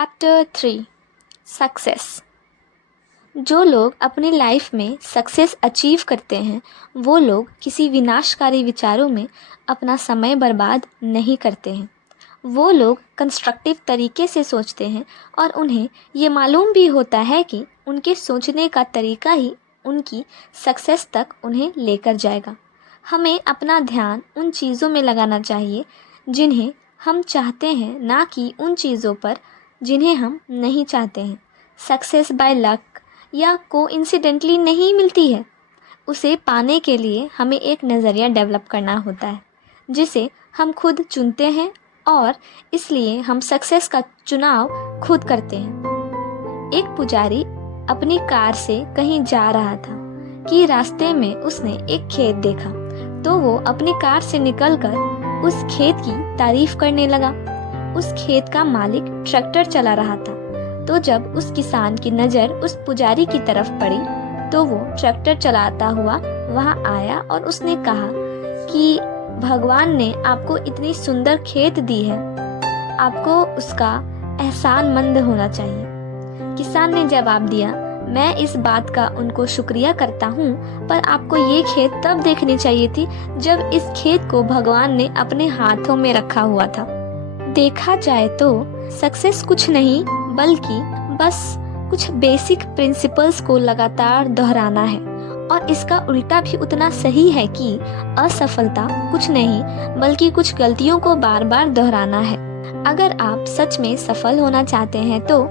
Chapter 3 success. जो लोग अपनी लाइफ में सक्सेस अचीव करते हैं वो लोग किसी विनाशकारी विचारों में अपना समय बर्बाद नहीं करते हैं। वो लोग कंस्ट्रक्टिव तरीके से सोचते हैं और उन्हें ये मालूम भी होता है कि उनके सोचने का तरीका ही उनकी सक्सेस तक उन्हें लेकर जाएगा। हमें अपना ध्यान उन चीज़ों में लगाना चाहिए जिन्हें हम चाहते हैं, ना कि उन चीज़ों पर जिन्हें हम नहीं चाहते हैं। सक्सेस बाय लक या कोइंसिडेंटली नहीं मिलती है। उसे पाने के लिए हमें एक नज़रिया डेवलप करना होता है जिसे हम खुद चुनते हैं और इसलिए हम सक्सेस का चुनाव खुद करते हैं। एक पुजारी अपनी कार से कहीं जा रहा था कि रास्ते में उसने एक खेत देखा, तो वो अपनी कार से निकलकर उस खेत की तारीफ करने लगा। उस खेत का मालिक ट्रैक्टर चला रहा था, तो जब उस किसान की नज़र उस पुजारी की तरफ पड़ी तो वो ट्रैक्टर चलाता हुआ वहाँ आया और उसने कहा कि भगवान ने आपको इतनी सुंदर खेत दी है, आपको उसका एहसानमंद होना चाहिए। किसान ने जवाब दिया, मैं इस बात का उनको शुक्रिया करता हूँ, पर आपको ये खेत तब देखनी चाहिए थी जब इस खेत को भगवान ने अपने हाथों में रखा हुआ था। देखा जाए तो सक्सेस कुछ नहीं बल्कि बस कुछ बेसिक प्रिंसिपल्स को लगातार दोहराना है, और इसका उल्टा भी उतना सही है कि असफलता कुछ नहीं बल्कि कुछ गलतियों को बार बार दोहराना है। अगर आप सच में सफल होना चाहते हैं तो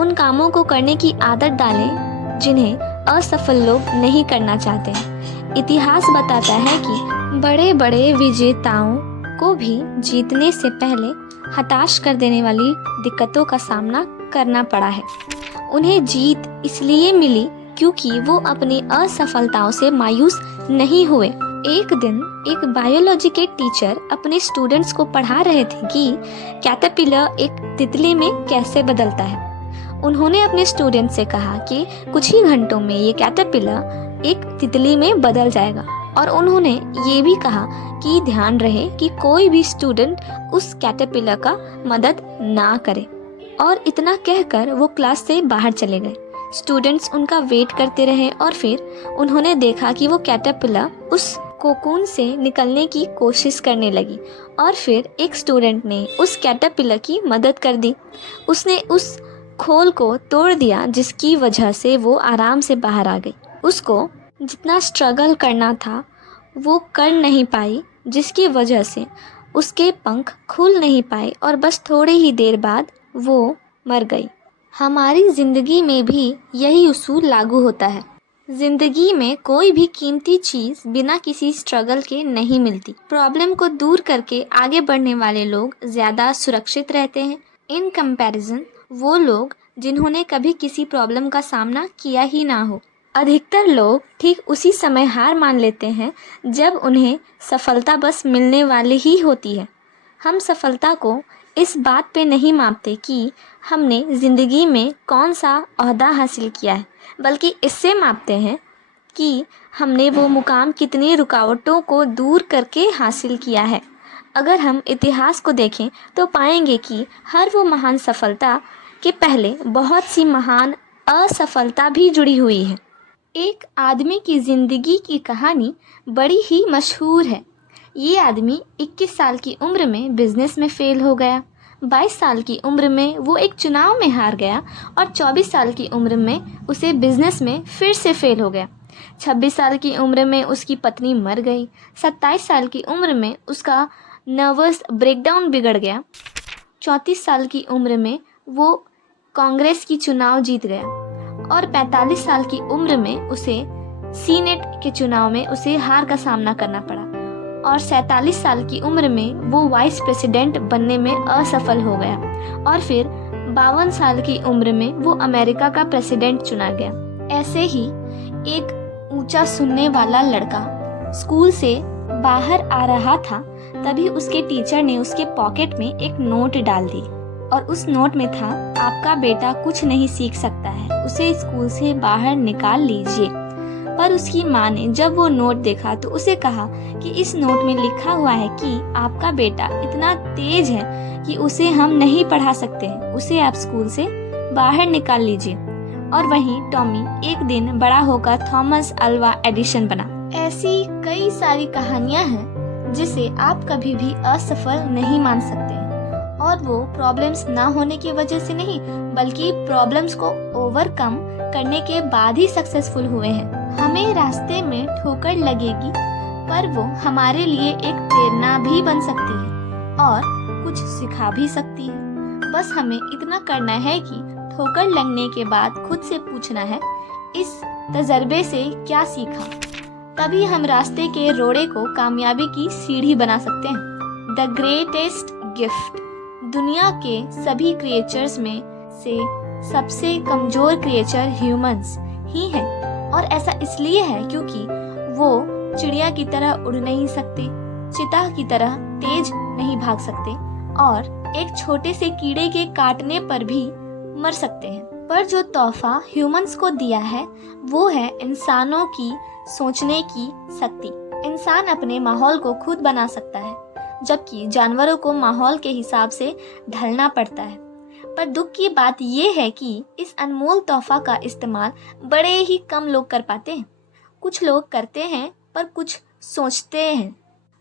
उन कामों को करने की आदत डालें जिन्हें असफल लोग नहीं करना चाहते। इतिहास बताता है कि बड़े बड़े विजेताओं को भी जीतने से पहले हताश कर देने वाली दिक्कतों का सामना करना पड़ा है। उन्हें जीत इसलिए मिली क्योंकि वो अपनी असफलताओं से मायूस नहीं हुए। एक दिन एक बायोलॉजी के टीचर अपने स्टूडेंट्स को पढ़ा रहे थे कि कैटरपिलर एक तितली में कैसे बदलता है। उन्होंने अपने स्टूडेंट से कहा कि कुछ ही घंटों में ये कैटरपिलर एक तितली में बदल जाएगा, और उन्होंने ये भी कहा कि ध्यान रहे कि कोई भी स्टूडेंट उस कैटरपिलर का मदद ना करे। और इतना कहकर वो क्लास से बाहर चले गए। स्टूडेंट्स उनका वेट करते रहे और फिर उन्होंने देखा कि वो कैटरपिलर उस कोकून से निकलने की कोशिश करने लगी, और फिर एक स्टूडेंट ने उस कैटरपिलर की मदद कर दी। उसने उस खोल को तोड़ दिया जिसकी वजह से वो आराम से बाहर आ गई। उसको जितना स्ट्रगल करना था वो कर नहीं पाई, जिसकी वजह से उसके पंख खुल नहीं पाए और बस थोड़ी ही देर बाद वो मर गई। हमारी ज़िंदगी में भी यही उसूल लागू होता है। ज़िंदगी में कोई भी कीमती चीज़ बिना किसी स्ट्रगल के नहीं मिलती। प्रॉब्लम को दूर करके आगे बढ़ने वाले लोग ज़्यादा सुरक्षित रहते हैं इन कंपैरिजन वो लोग जिन्होंने कभी किसी प्रॉब्लम का सामना किया ही ना हो। अधिकतर लोग ठीक उसी समय हार मान लेते हैं जब उन्हें सफलता बस मिलने वाली ही होती है। हम सफलता को इस बात पे नहीं मापते कि हमने ज़िंदगी में कौन सा ओहदा हासिल किया है, बल्कि इससे मापते हैं कि हमने वो मुकाम कितनी रुकावटों को दूर करके हासिल किया है। अगर हम इतिहास को देखें तो पाएंगे कि हर वो महान सफलता के पहले बहुत सी महान असफलता भी जुड़ी हुई है। एक आदमी की ज़िंदगी की कहानी बड़ी ही मशहूर है। ये आदमी 21 साल की उम्र में बिजनेस में फ़ेल हो गया, 22 साल की उम्र में वो एक चुनाव में हार गया और 24 साल की उम्र में उसे बिजनेस में फिर से फ़ेल हो गया। 26 साल की उम्र में उसकी पत्नी मर गई। 27 साल की उम्र में उसका नर्वस ब्रेकडाउन बिगड़ गया। 34 साल की उम्र में वो कांग्रेस की चुनाव जीत गया और 45 साल की उम्र में उसे सीनेट के चुनाव में उसे हार का सामना करना पड़ा, और 47 साल की उम्र में वो वाइस प्रेसिडेंट बनने में असफल हो गया, और फिर 52 साल की उम्र में वो अमेरिका का प्रेसिडेंट चुना गया। ऐसे ही एक ऊंचा सुनने वाला लड़का स्कूल से बाहर आ रहा था, तभी उसके टीचर ने उसके पॉकेट में एक नोट डाल दी, और उस नोट में था, आपका बेटा कुछ नहीं सीख सकता है, उसे स्कूल से बाहर निकाल लीजिए। पर उसकी माँ ने जब वो नोट देखा तो उसे कहा कि इस नोट में लिखा हुआ है कि आपका बेटा इतना तेज है कि उसे हम नहीं पढ़ा सकते हैं, उसे आप स्कूल से बाहर निकाल लीजिए। और वहीं टॉमी एक दिन बड़ा होकर थॉमस अल्वा एडिशन बना। ऐसी कई सारी कहानियां हैं जिसे आप कभी भी असफल नहीं मान सकते हैं, और वो प्रॉब्लम्स ना होने की वजह से नहीं, बल्कि प्रॉब्लम्स को ओवरकम करने के बाद ही सक्सेसफुल हुए हैं। हमें रास्ते में ठोकर लगेगी, पर वो हमारे लिए एक प्रेरणा भी बन सकती है और कुछ सिखा भी सकती है। बस हमें इतना करना है कि ठोकर लगने के बाद खुद से पूछना है, इस तजर्बे से क्या सीखा। तभी हम रास्ते के रोड़े को कामयाबी की सीढ़ी बना सकते हैं। द ग्रेटेस्ट गिफ्ट, दुनिया के सभी क्रिएचर्स में से सबसे कमजोर क्रिएचर ह्यूमंस ही है, और ऐसा इसलिए है क्योंकि वो चिड़िया की तरह उड़ नहीं सकते, चीता की तरह तेज नहीं भाग सकते, और एक छोटे से कीड़े के काटने पर भी मर सकते हैं। पर जो तोहफा ह्यूमंस को दिया है वो है इंसानों की सोचने की शक्ति। इंसान अपने माहौल को खुद बना सकता है, जबकि जानवरों को माहौल के हिसाब से ढलना पड़ता है। पर दुख की बात यह है कि इस अनमोल तोहफा का इस्तेमाल बड़े ही कम लोग कर पाते हैं। कुछ लोग करते हैं पर कुछ सोचते हैं,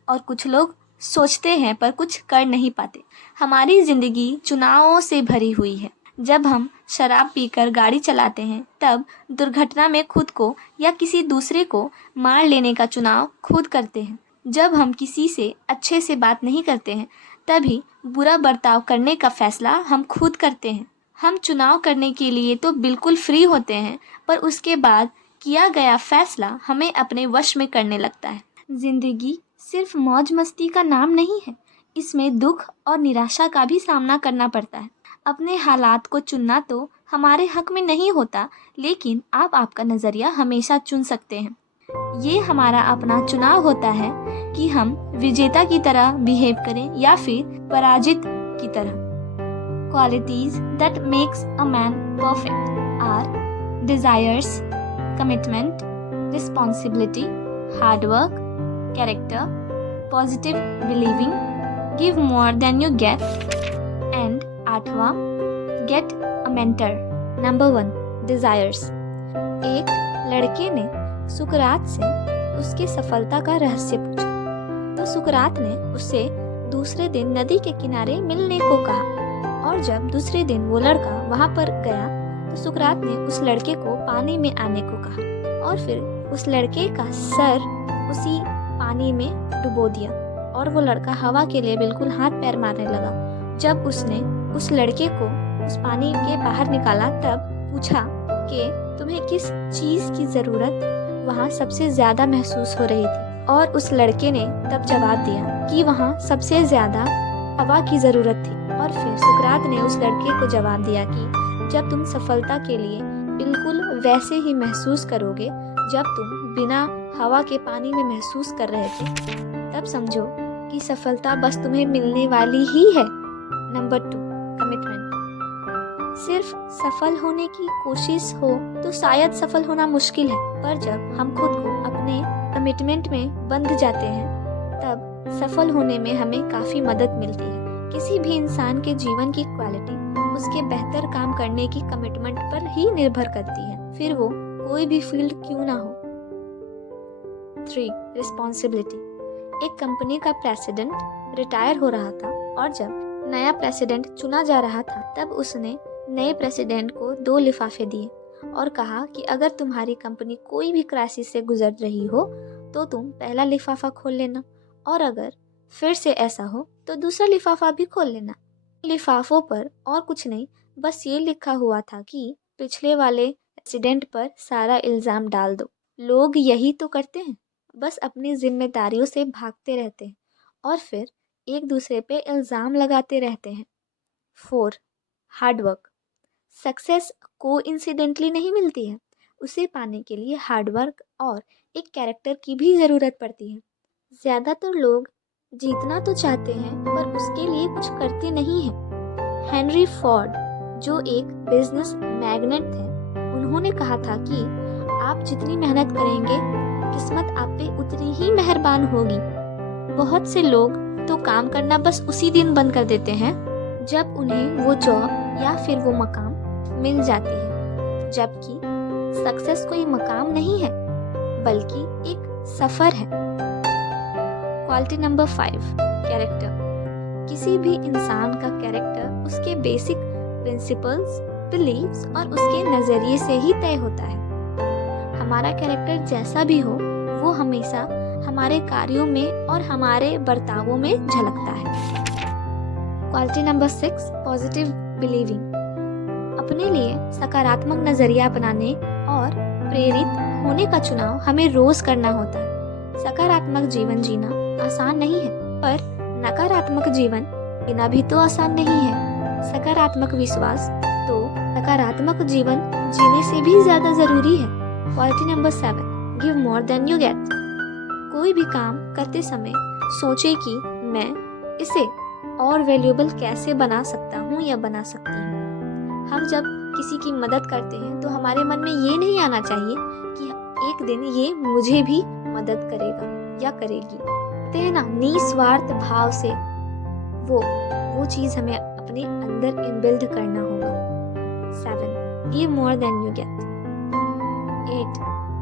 और कुछ लोग सोचते हैं पर कुछ कर नहीं पाते। हमारी जिंदगी चुनावों से भरी हुई है। जब हम शराब पीकर गाड़ी चलाते हैं तब दुर्घटना में खुद को या किसी दूसरे को मार लेने का चुनाव खुद करते हैं। जब हम किसी से अच्छे से बात नहीं करते हैं तभी बुरा बर्ताव करने का फैसला हम खुद करते हैं। हम चुनाव करने के लिए तो बिल्कुल फ्री होते हैं, पर उसके बाद किया गया फैसला हमें अपने वश में करने लगता है। जिंदगी सिर्फ मौज मस्ती का नाम नहीं है, इसमें दुख और निराशा का भी सामना करना पड़ता है। अपने हालात को चुनना तो हमारे हक में नहीं होता, लेकिन आप आपका नज़रिया हमेशा चुन सकते हैं। ये हमारा अपना चुनाव होता है कि हम विजेता की तरह बिहेव करें या फिर पराजित की तरह। Qualities that makes a man perfect are desires, commitment, responsibility, hard work, character, positive believing, give more than you get, and 8वां, get a mentor. Number 1, desires. एक लड़के ने सुकरात से उसकी सफलता का रहस्य पूछा, तो सुकरात ने उससे दूसरे दिन नदी के किनारे मिलने को कहा। और जब दूसरे दिन वो लड़का वहां पर गया तो सुकरात ने उस लड़के को पानी में आने को कहा, और फिर उस लड़के का सर उसी पानी में डुबो दिया, और वो लड़का हवा के लिए बिल्कुल हाथ पैर मारने लगा। जब उसने उस लड़के को उस पानी के बाहर निकाला तब पूछा कि तुम्हें किस चीज़ की ज़रूरत वहाँ सबसे ज़्यादा महसूस हो रही थी, और उस लड़के ने तब जवाब दिया कि वहाँ सबसे ज़्यादा हवा की ज़रूरत थी। और फिर सुकरात ने उस लड़के को जवाब दिया कि जब तुम सफलता के लिए बिल्कुल वैसे ही महसूस करोगे जब तुम बिना हवा के पानी में महसूस कर रहे थे, तब समझो कि सफलता बस तुम्हें मिलने वाली ही है। Number 2, commitment. सिर्फ सफल होने की कोशिश हो तो शायद सफल होना मुश्किल है, पर जब हम खुद को अपने कमिटमेंट में बंध जाते हैं तब सफल होने में हमें काफ़ी मदद मिलती है। किसी भी इंसान के जीवन की क्वालिटी उसके बेहतर काम करने की कमिटमेंट पर ही निर्भर करती है, फिर वो कोई भी फील्ड क्यों ना हो। 3, रिस्पॉन्सिबिलिटी। एक कंपनी का प्रेसिडेंट रिटायर हो रहा था, और जब नया प्रेसिडेंट चुना जा रहा था तब उसने नए प्रेसिडेंट को 2 लिफाफे दिए और कहा कि अगर तुम्हारी कंपनी कोई भी क्राइसिस से गुजर रही हो तो तुम पहला लिफाफा खोल लेना, और अगर फिर से ऐसा हो तो दूसरा लिफाफा भी खोल लेना। लिफाफों पर और कुछ नहीं, बस ये लिखा हुआ था कि पिछले वाले प्रेसिडेंट पर सारा इल्ज़ाम डाल दो। लोग यही तो करते हैं, बस अपनी जिम्मेदारियों से भागते रहते हैं और फिर एक दूसरे पे इल्ज़ाम लगाते रहते हैं। 4, हार्ड वर्क। सक्सेस कोइंसिडेंटली नहीं मिलती है, उसे पाने के लिए हार्ड वर्क और एक कैरेक्टर की भी ज़रूरत पड़ती है। ज़्यादातर लोग जीतना तो चाहते हैं पर उसके लिए कुछ करते नहीं हैं। हेनरी फोर्ड जो एक बिजनेस मैग्नेट थे, उन्होंने कहा था कि आप जितनी मेहनत करेंगे किस्मत आप पे उतनी ही मेहरबान होगी। बहुत से लोग तो काम करना बस उसी दिन बंद कर देते हैं जब उन्हें वो जॉब या फिर वो मकाम मिल जाती है, जबकि सक्सेस कोई मकाम नहीं है बल्कि एक सफ़र है। Quality number 5, character. किसी भी इंसान का कैरेक्टर उसके बेसिक प्रिंसिपल्स, बिलीव्स और उसके नज़रिए से ही तय होता है। हमारा कैरेक्टर जैसा भी हो वो हमेशा हमारे कार्यों में और हमारे बर्तावों में झलकता है। Quality number 6, positive believing. अपने लिए सकारात्मक नज़रिया अपनाने और प्रेरित होने का चुनाव हमें रोज़ करना होता है। सकारात्मक जीवन जीना आसान नहीं है, पर नकारात्मक जीवन जीना भी तो आसान नहीं है। सकारात्मक विश्वास तो सकारात्मक जीवन जीने से भी ज़्यादा ज़रूरी है। Quality number 7, give more than you gate. कोई भी काम करते समय सोचे कि मैं इसे और वैल्यूएबल कैसे बना सकता हूँ या बना सकती हूँ। हम जब किसी की मदद करते हैं तो हमारे मन में ये नहीं आना चाहिए कि एक दिन ये मुझे भी मदद करेगा या करेगी। कहते हैं ना, निस्वार्थ भाव से वो चीज़ हमें अपने अंदर इनबिल्ड करना होगा। 7, give more than you get. 8,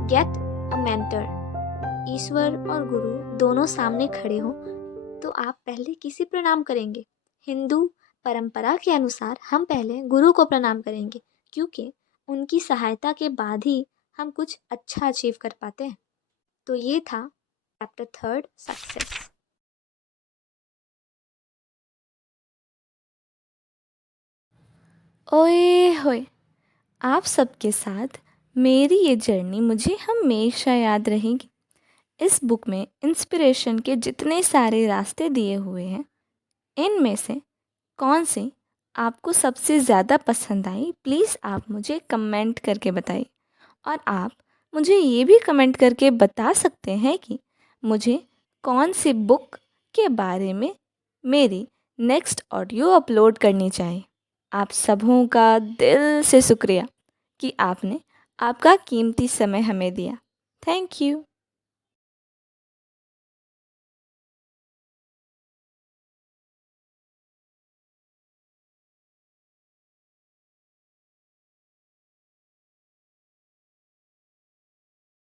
get a mentor. ईश्वर और गुरु दोनों सामने खड़े हों तो आप पहले किसे प्रणाम करेंगे? हिंदू परंपरा के अनुसार हम पहले गुरु को प्रणाम करेंगे, क्योंकि उनकी सहायता के बाद ही हम कुछ अच्छा अचीव कर पाते हैं। तो ये था चैप्टर 3, सक्सेस। ओए होए, आप सबके साथ मेरी ये जर्नी मुझे हमेशा याद रहेगी। इस बुक में इंस्पिरेशन के जितने सारे रास्ते दिए हुए हैं, इनमें से कौन सी आपको सबसे ज़्यादा पसंद आई, प्लीज़ आप मुझे कमेंट करके बताइए। और आप मुझे ये भी कमेंट करके बता सकते हैं कि मुझे कौन सी बुक के बारे में मेरी नेक्स्ट ऑडियो अपलोड करनी चाहिए। आप सबों का दिल से शुक्रिया कि आपने आपका कीमती समय हमें दिया। Thank you.